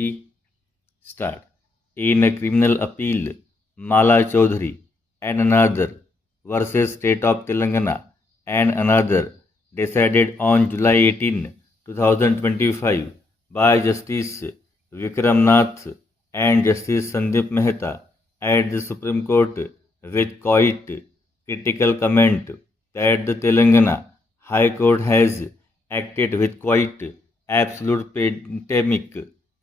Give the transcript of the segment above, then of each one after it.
E. Start. In a criminal appeal, Mala Chaudhary and another versus State of Telangana and another decided on July 18, 2025 by Justice Vikram Nath and Justice Sandeep Mehta at the Supreme Court with quite critical comment that the Telangana High Court has acted with quite absolute pandemic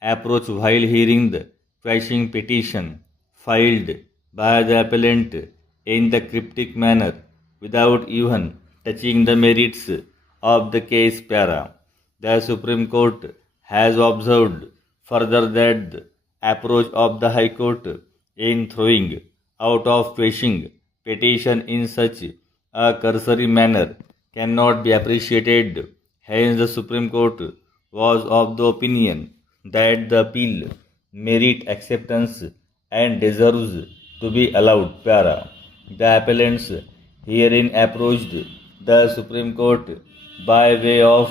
approach while hearing the quashing petition filed by the appellant in the cryptic manner without even touching the merits of the case para. The Supreme Court has observed further that the approach of the High Court in throwing out of quashing petition in such a cursory manner cannot be appreciated. Hence, the Supreme Court was of the opinion that the appeal merit acceptance and deserves to be allowed. Para. The appellants herein approached the Supreme Court by way of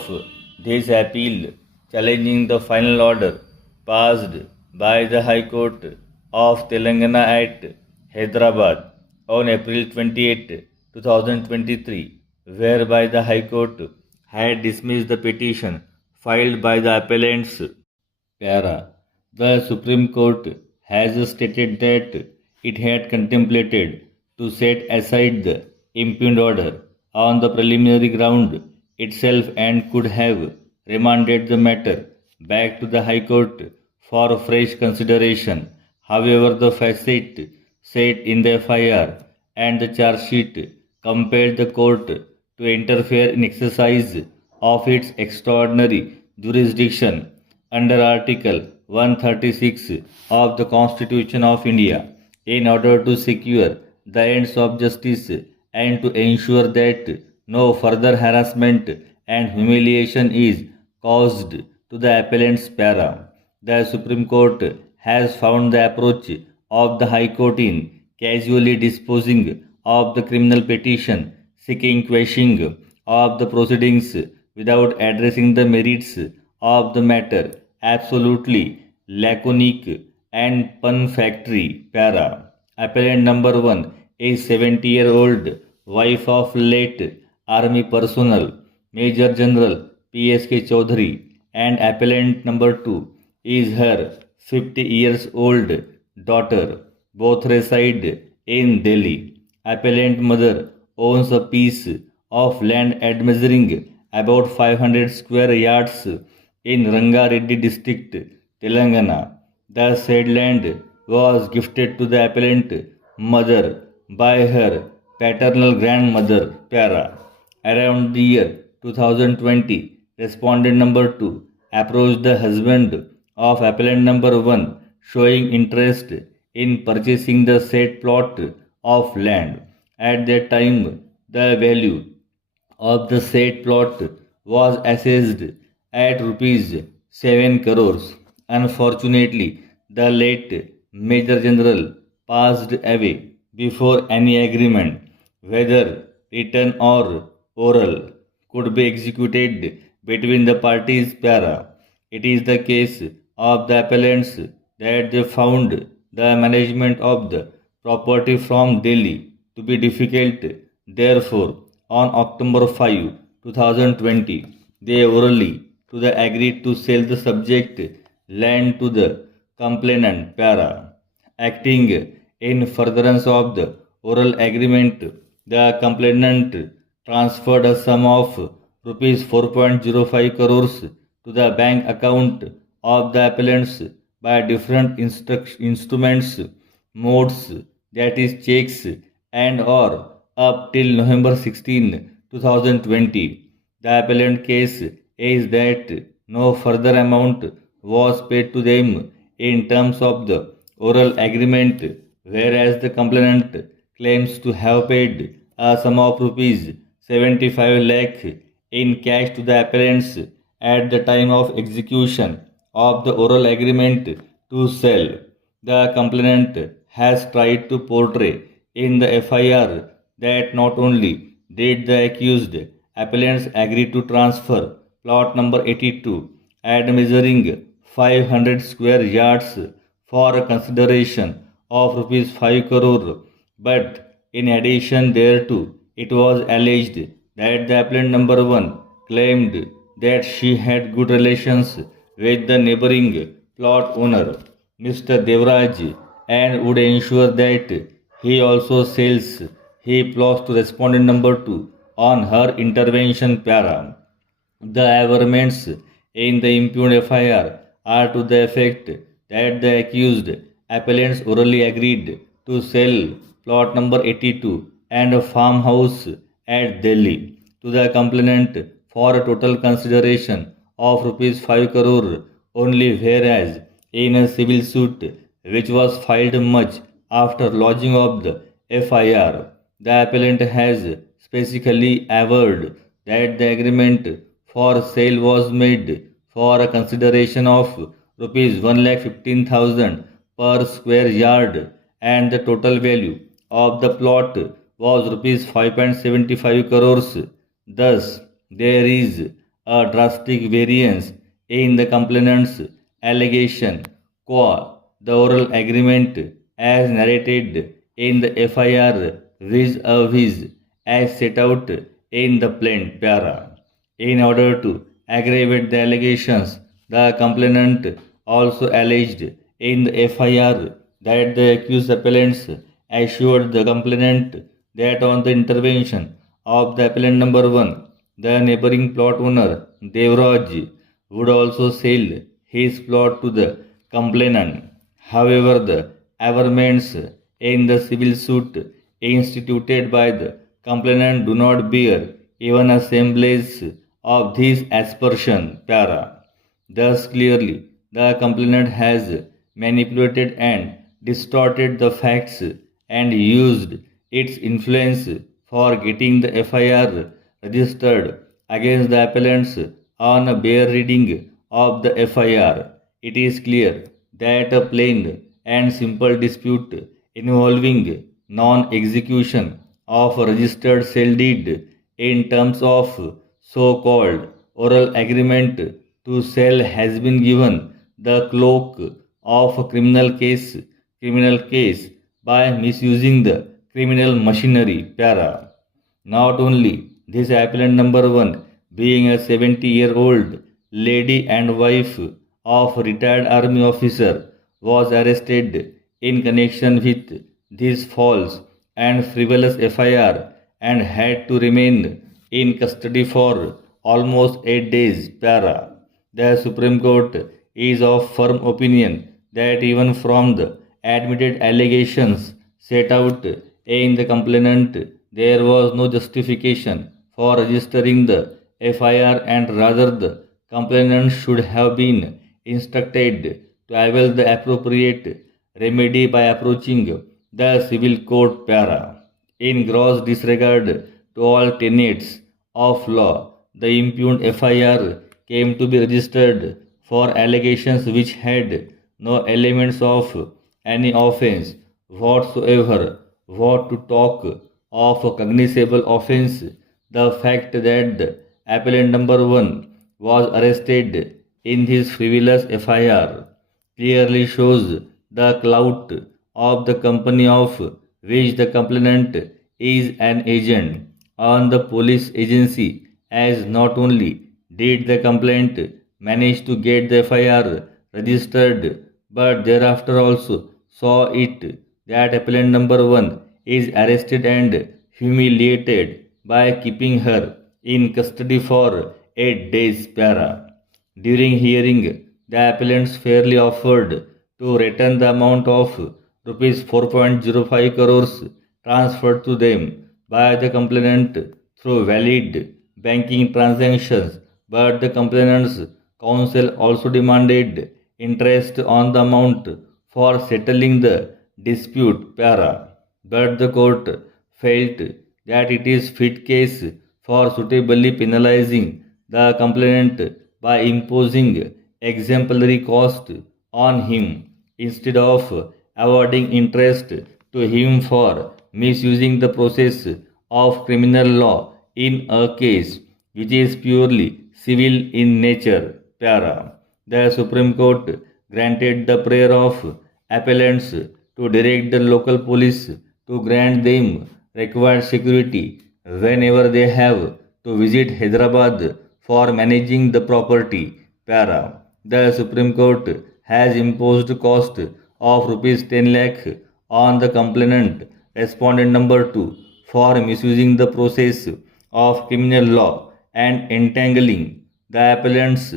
this appeal challenging the final order passed by the High Court of Telangana at Hyderabad on April 28, 2023, whereby the High Court had dismissed the petition filed by the appellants. Para. The Supreme Court has stated that it had contemplated to set aside the impugned order on the preliminary ground itself and could have remanded the matter back to the High Court for fresh consideration. However, the facet set in the FIR and the charge sheet compelled the court to interfere in exercise of its extraordinary jurisdiction under Article 136 of the Constitution of India in order to secure the ends of justice and to ensure that no further harassment and humiliation is caused to the appellant's para. The Supreme Court has found the approach of the High Court in casually disposing of the criminal petition seeking quashing of the proceedings without addressing the merits of the matter absolutely laconic and pun-factory. Para. Appellant number 1 is 70-year-old wife of late Army personnel Major General P.S.K. Chaudhary, and appellant number 2 is her 50 years old daughter. Both reside in Delhi. Appellant mother owns a piece of land measuring about 500 square yards in Rangareddy district, Telangana. The said land was gifted to the appellant mother by her paternal grandmother, Para. Around the year 2020, respondent number 2 approached the husband of appellant number 1 showing interest in purchasing the said plot of land. At that time, the value of the said plot was assessed at rupees 7 crores. Unfortunately, the late Major General passed away before any agreement, whether written or oral, could be executed between the parties. Para. It is the case of the appellants that they found the management of the property from Delhi to be difficult. Therefore, on October 5, 2020, they orally to the agreed to sell the subject land to the complainant. Para. Acting in furtherance of the oral agreement, the complainant transferred a sum of rupees 4.05 crores to the bank account of the appellants by different instruments, modes, that is checks and or up till November 16, 2020. The appellant case is that no further amount was paid to them in terms of the oral agreement, whereas the complainant claims to have paid a sum of rupees 75 lakh in cash to the appellants at the time of execution of the oral agreement to sell. The complainant has tried to portray in the FIR that not only did the accused appellants agree to transfer plot number 82 at measuring 500 square yards for a consideration of rupees 5 crore, but in addition thereto, it was alleged that the applicant number 1 claimed that she had good relations with the neighboring plot owner, Mr. Devraj, and would ensure that he also sells he plots to respondent number 2 on her intervention para. The averments in the impugned FIR are to the effect that the accused appellants orally agreed to sell plot number 82 and a farmhouse at Delhi to the complainant for a total consideration of rupees 5 crore only, whereas in a civil suit which was filed much after lodging of the FIR, the appellant has specifically averred that the agreement for sale was made for a consideration of rupees 1,15,000 per square yard, and the total value of the plot was rupees 5.75 crores. Thus, there is a drastic variance in the complainant's allegation qua the oral agreement as narrated in the FIR vis-a-vis as set out in the plaint para. In order to aggravate the allegations, the complainant also alleged in the FIR that the accused appellants assured the complainant that on the intervention of the appellant number 1, the neighboring plot owner Devraj would also sell his plot to the complainant. However, the averments in the civil suit instituted by the complainant do not bear even a semblance of this aspersion para. Thus, clearly, the complainant has manipulated and distorted the facts and used its influence for getting the FIR registered against the appellants on a bare reading of the FIR. It is clear that a plain and simple dispute involving non execution of a registered sale deed in terms of so called oral agreement to sell has been given the cloak of a criminal case by misusing the criminal machinery para. Not only this appellant number 1, being a 70-year-old lady and wife of a retired army officer, was arrested in connection with this false and frivolous FIR and had to remain in custody for almost 8 days para. The Supreme Court is of firm opinion that even from the admitted allegations set out in the complaint, there was no justification for registering the FIR, and rather the complainant should have been instructed to avail the appropriate remedy by approaching the civil court para. In gross disregard to all tenets of law, the impugned FIR came to be registered for allegations which had no elements of any offense whatsoever. What to talk of a cognizable offense? The fact that the appellant number 1 was arrested in his frivolous FIR clearly shows the clout of the company of which the complainant is an agent on the police agency, as not only did the complaint manage to get the FIR registered, but thereafter also saw it that appellant number 1 is arrested and humiliated by keeping her in custody for 8 days para. During hearing, the appellants fairly offered to return the amount of rupees 4.05 crores transferred to them by the complainant through valid banking transactions, but the complainant's counsel also demanded interest on the amount for settling the dispute para. But the court felt that it is fit case for suitably penalizing the complainant by imposing exemplary cost on him instead of awarding interest to him for misusing the process of criminal law in a case which is purely civil in nature para. The Supreme Court granted the prayer of appellants to direct the local police to grant them required security whenever they have to visit Hyderabad for managing the property. Para. The Supreme Court has imposed cost of rupees 10 lakh on the complainant, respondent number 2, for misusing the process of criminal law and entangling the appellants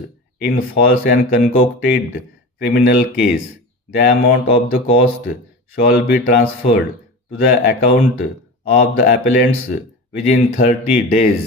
in false and concocted criminal case. The amount of the cost shall be transferred to the account of the appellants within 30 days.